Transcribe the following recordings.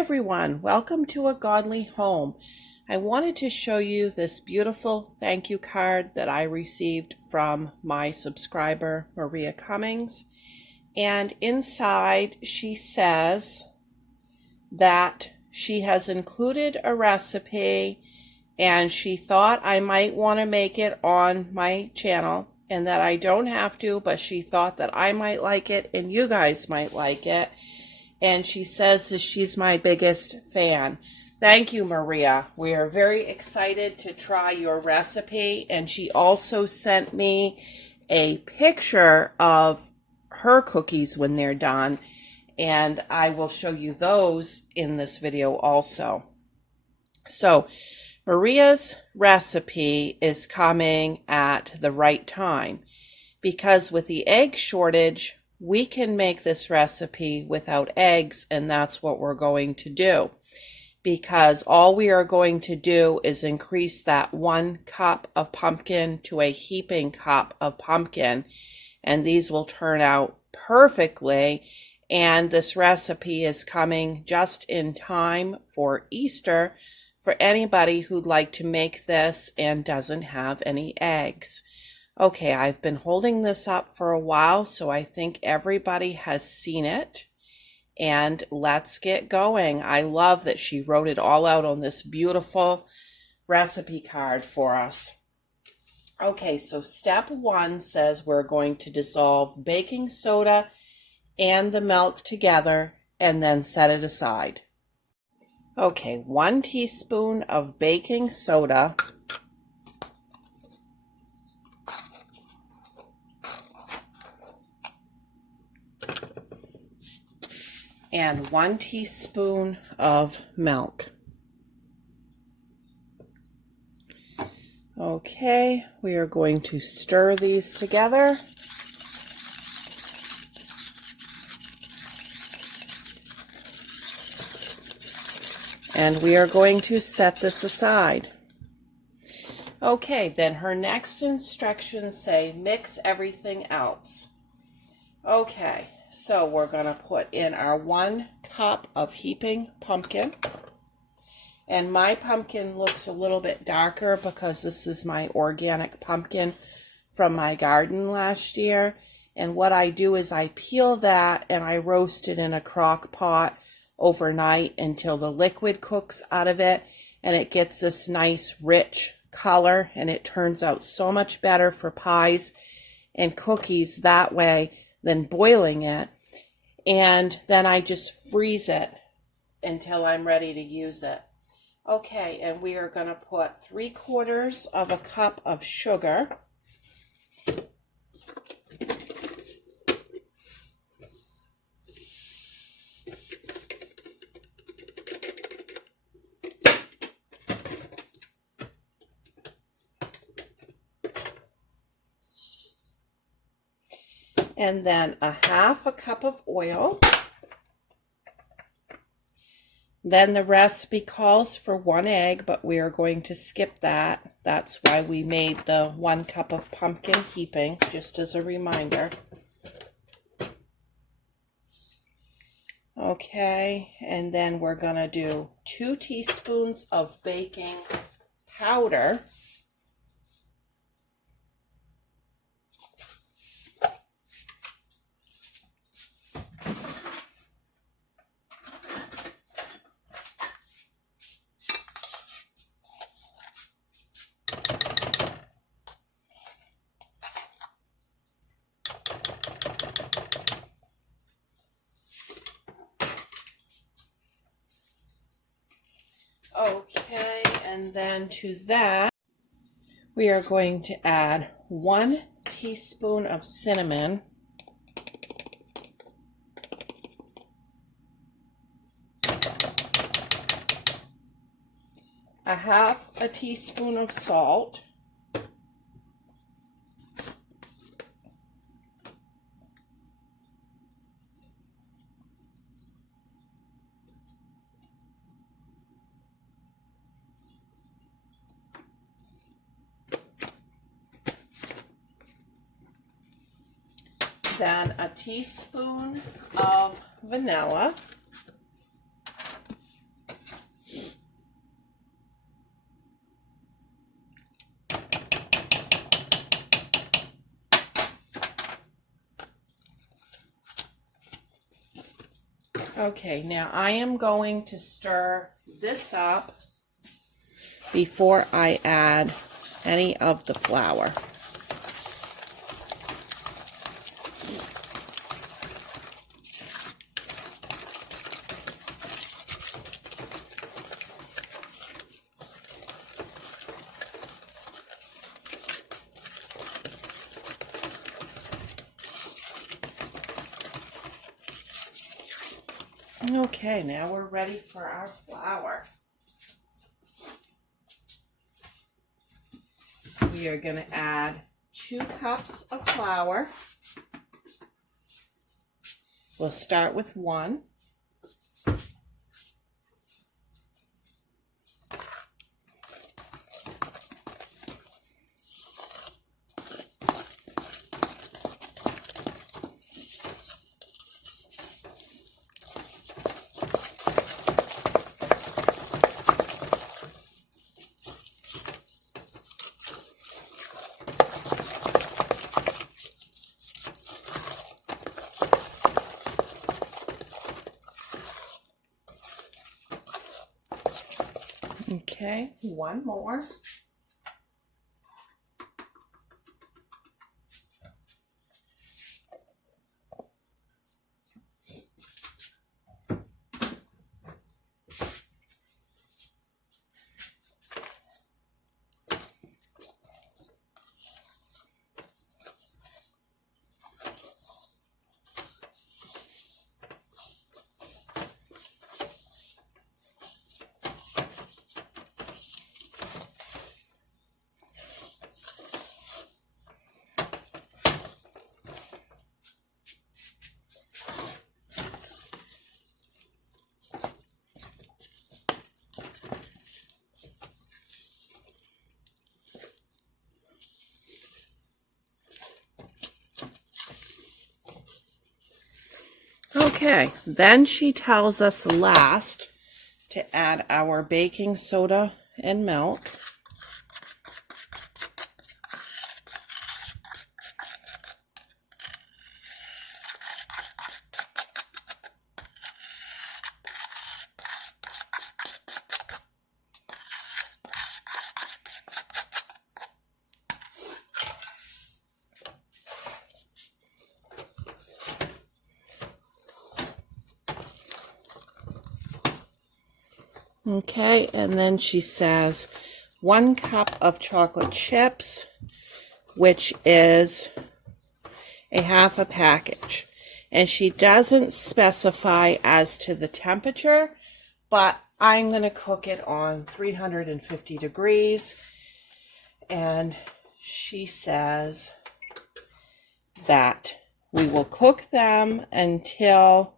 everyone, welcome to A Godly Home. I wanted to show you this beautiful thank you card that I received from my subscriber, Maria Cummings. And inside she says that she has included a recipe and she thought I might want to make it on my channel and that I don't have to, but she thought that I might like it and you guys might like it. And she says that she's my biggest fan. Thank you, Maria. We are very excited to try your recipe. And she also sent me a picture of her cookies when they're done. And I will show you those in this video also. So Maria's recipe is coming at the right time because with the egg shortage, we can make this recipe without eggs, and that's what we're going to do. Because all we are going to do is increase that 1 cup of pumpkin to a heaping cup of pumpkin, and these will turn out perfectly. And this recipe is coming just in time for Easter for anybody who'd like to make this and doesn't have any eggs. Okay, I've been holding this up for a while, so I think everybody has seen it. And let's get going. I love that she wrote it all out on this beautiful recipe card for us. Okay, so step 1 says we're going to dissolve baking soda and the milk together and then set it aside. Okay, 1 teaspoon of baking soda. And 1 teaspoon of milk. Okay, we are going to stir these together. And we are going to set this aside. Okay, then her next instructions say mix everything else. Okay. So we're going to put in our 1 cup of heaping pumpkin. And my pumpkin looks a little bit darker because this is my organic pumpkin from my garden last year. And what I do is I peel that and I roast it in a crock pot overnight until the liquid cooks out of it. And it gets this nice rich color. And it turns out so much better for pies and cookies that way than boiling it. And then I just freeze it until I'm ready to use it. Okay, and we are going to put 3/4 of a cup of sugar. And then 1/2 cup of oil. Then the recipe calls for 1 egg, but we are going to skip that. That's why we made the 1 cup of pumpkin heaping, just as a reminder. Okay, and then we're going to do 2 teaspoons of baking powder. Okay, and then to that, we are going to add 1 teaspoon of cinnamon, a 1/2 teaspoon of salt, then a teaspoon of vanilla, Okay, now I am going to stir this up before I add any of the flour. Okay, now we're ready for our flour. We are going to add 2 cups of flour. We'll start with 1. Okay, 1 more. Okay, then she tells us last to add our baking soda and milk. Okay, and then she says 1 cup of chocolate chips, which is a half a package. And she doesn't specify as to the temperature, but I'm going to cook it on 350 degrees. And she says that we will cook them until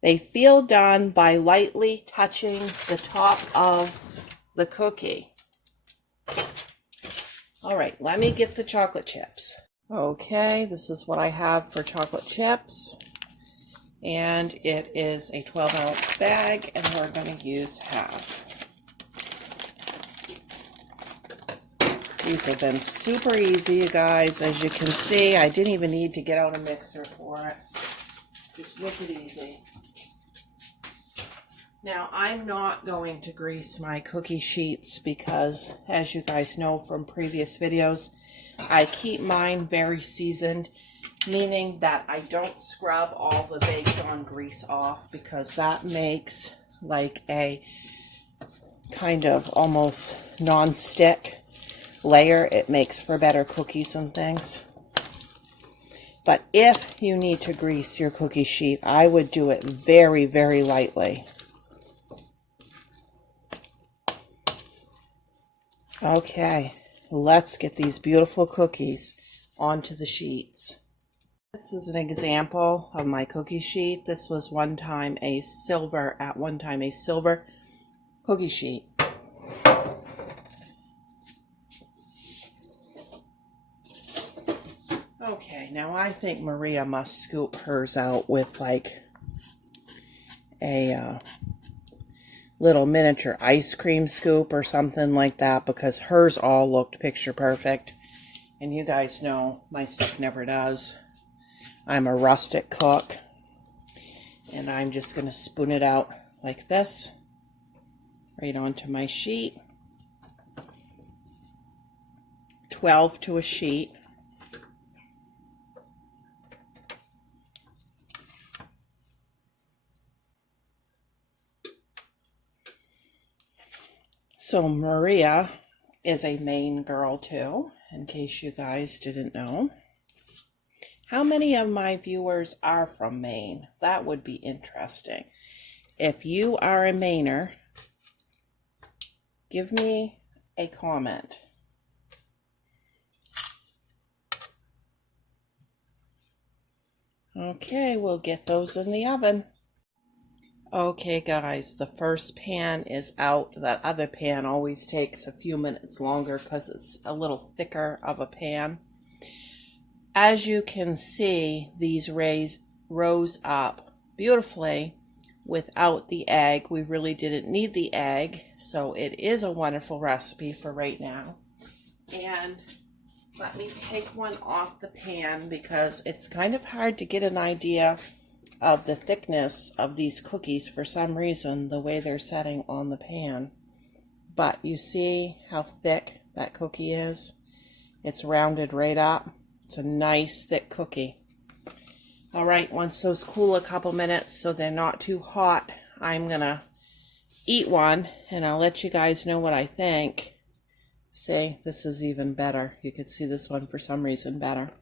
they feel done by lightly touching the top of the cookie. All right, let me get the chocolate chips. Okay, this is what I have for chocolate chips. And it is a 12-ounce bag, and we're going to use half. These have been super easy, you guys. As you can see, I didn't even need to get out a mixer for it. Just wicked easy. Now, I'm not going to grease my cookie sheets because, as you guys know from previous videos, I keep mine very seasoned, meaning that I don't scrub all the baked on grease off because that makes like a kind of almost non-stick layer. It makes for better cookies and things. But if you need to grease your cookie sheet, I would do it very, very lightly. Okay, let's get these beautiful cookies onto the sheets. This is an example of my cookie sheet. This was at one time a silver cookie sheet. Okay, now I think Maria must scoop hers out with like a little miniature ice cream scoop or something like that, because hers all looked picture perfect. And you guys know my stuff never does. I'm a rustic cook. And I'm just going to spoon it out like this, right onto my sheet. 12 to a sheet. So Maria is a Maine girl too, in case you guys didn't know. How many of my viewers are from Maine? That would be interesting. If you are a Mainer, give me a comment. Okay, we'll get those in the oven. Okay guys, the first pan is out. That other pan always takes a few minutes longer because it's a little thicker of a pan. As you can see, these rose up beautifully without the egg. We really didn't need the egg, so it is a wonderful recipe for right now. And let me take one off the pan because it's kind of hard to get an idea of the thickness of these cookies for some reason, the way they're setting on the pan. But you see how thick that cookie is? It's rounded right up. It's a nice thick cookie. All right, once those cool a couple minutes so they're not too hot, I'm gonna eat one and I'll let you guys know what I think. See, this is even better. You could see this one for some reason better.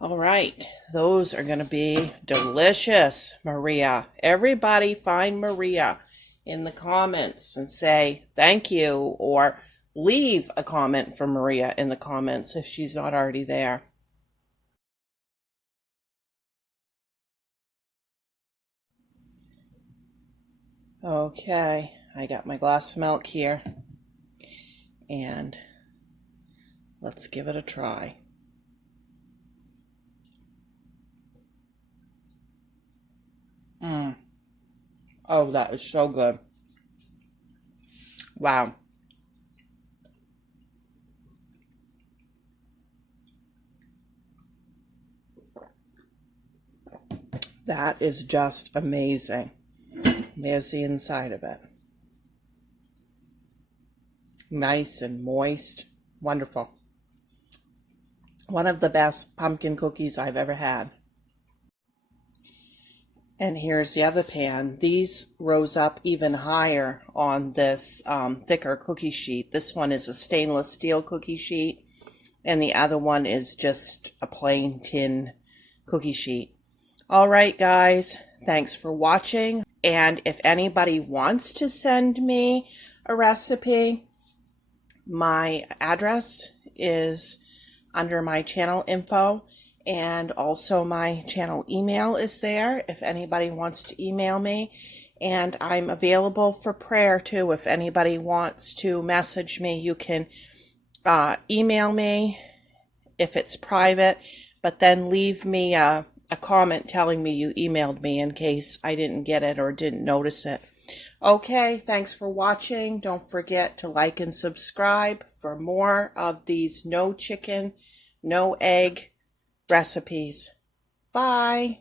All right, those are gonna be delicious, Maria. Everybody find Maria in the comments and say thank you, or leave a comment for Maria in the comments if she's not already there. Okay, I got my glass of milk here, and let's give it a try. Oh, that is so good. Wow. That is just amazing. There's the inside of it. Nice and moist. Wonderful. One of the best pumpkin cookies I've ever had. And here's the other pan. These rose up even higher on this thicker cookie sheet. This one is a stainless steel cookie sheet, and the other one is just a plain tin cookie sheet. All right, guys, thanks for watching. And if anybody wants to send me a recipe, my address is under my channel info, and also my channel email is there if anybody wants to email me. And I'm available for prayer too. If anybody wants to message me, you can email me if it's private, but then leave me a comment telling me you emailed me in case I didn't get it or didn't notice it. Okay, thanks for watching. Don't forget to like and subscribe for more of these no chicken, no egg recipes. Bye.